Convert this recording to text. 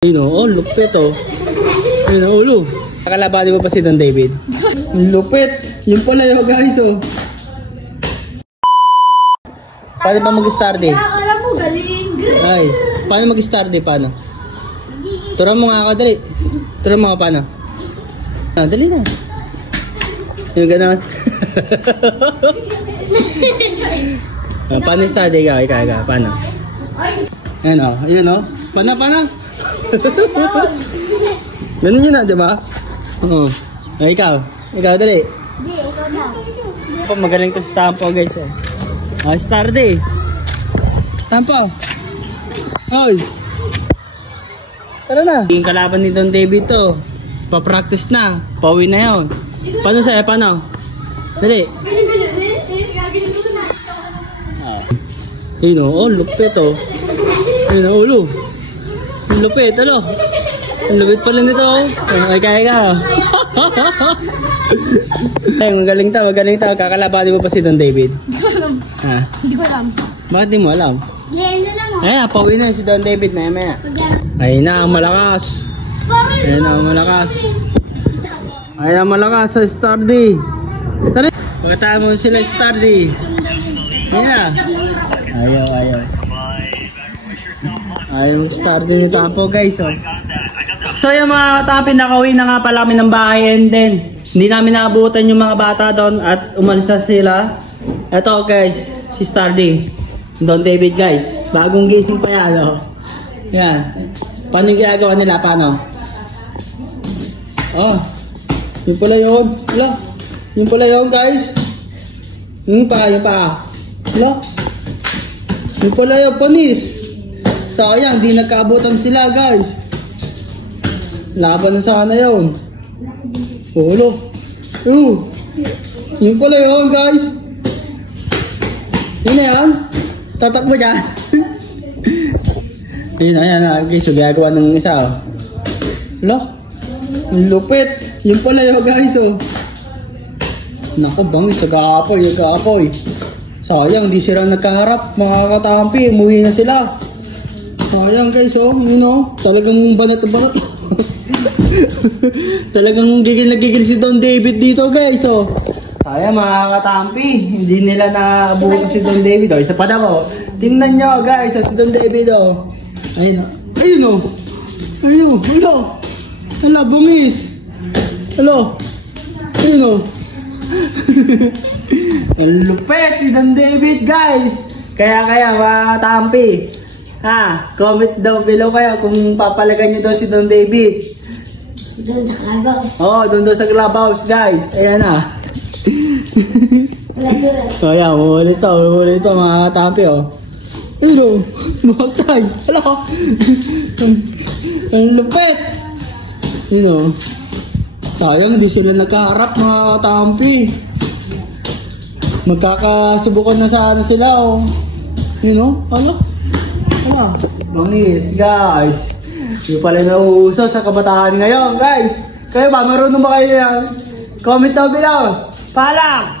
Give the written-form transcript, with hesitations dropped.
Ayun o, lupit o. Ayun o, ulo. Nakalabali mo pa si Don David. Lupit. Yun pala yun guys o. Paano pa mag-start eh? Alam mo, galing. Ay, paano mag-start eh? Paano? Turuan mo nga ako, dali. Turuan mo nga paano? Ah, dali na. Yung gano'n. Paano start eh? Ikaw. Paano? Ayan o, ayan o. Paano? Ganun yun na, diba? Oo. Ay, ikaw, dali. Hindi, ikaw na. Magaling to sa tampo guys eh. Oh, start eh. Tampo. Oy. Tara na. Yung kalaban ni Don David to. Pa-practice na. Pauwi na yun. Paano sa'yo? Paano? Dali. Ayun o, lupit o. Ayun o, ulo. Lupit, ano? Ang lupit pala nito o. Ay, kaya. Ay, magaling ta. Kakalabanin mo pa si Don David. Ha? Hindi ko alam. Bakit di mo alam? Yan na lang o. Ay, pauwi na si Don David maya. Ayun na, ang malakas. Ayun na, ang malakas sa Stardy. Tara. Pagkataan mo sila Stardy. Ayun na. Ayaw. Ayaw Stardy nito po guys. Oh. So yung mga katapin, nakauwi na nga pala kami ng bahay and then hindi namin naabutan yung mga bata doon at umalis na sila. Ito guys, si Stardy. Don David guys. Bagong gising pa yan. Oh. Yan. Paano yung ginagawa nila? Paano? Oh. Yun pala yun. Wala. Yun pala yun guys. Yun pa. Wala. Yun pala yun. Panis. Sayang. Di nagkaabutan sila guys. Laban na sana yun. Ulo. Yun pala yun guys. Yun na yan. Tatakbo dyan. Ayan guys. So gagawa ng isa oh. Wala. Ang lupit. Yun pala yun guys oh. Naku bangis. Nag-aapoy. Sayang. Di sila nagkaharap. Mga katampi. Umuwi na sila. Sayang guys oh. Yun oh. Talagang banat. Talagang gigil si Don David dito guys oh. Sayang mga katampi. Hindi nila naabuto si Don David oh. Isa pa daw oh. Tingnan nyo guys oh, si Don David oh. Ayun oh. Hello. Hala, bungis. Hello. Ayun oh. Ang lupit ni Don David guys. Kaya mga katampi. Comment daw below kayo kung papalagan nyo daw si Don David. Doon sa clubhouse. Oo, doon sa clubhouse guys. Ayan na. So yan, ulit to mga katampi oh. Ayun oh, buhaktay. Hello. Ang lupit. Ayun oh. Sayang hindi sila nagkaharap mga katampi. Magkakasubukan na sana sila oh. Ayun oh, ano? Bangis guys. Yung pala nauuso sa kabataan ngayon guys. Kayo ba? Marunong ba kayo yan? Comment down below. Paalam!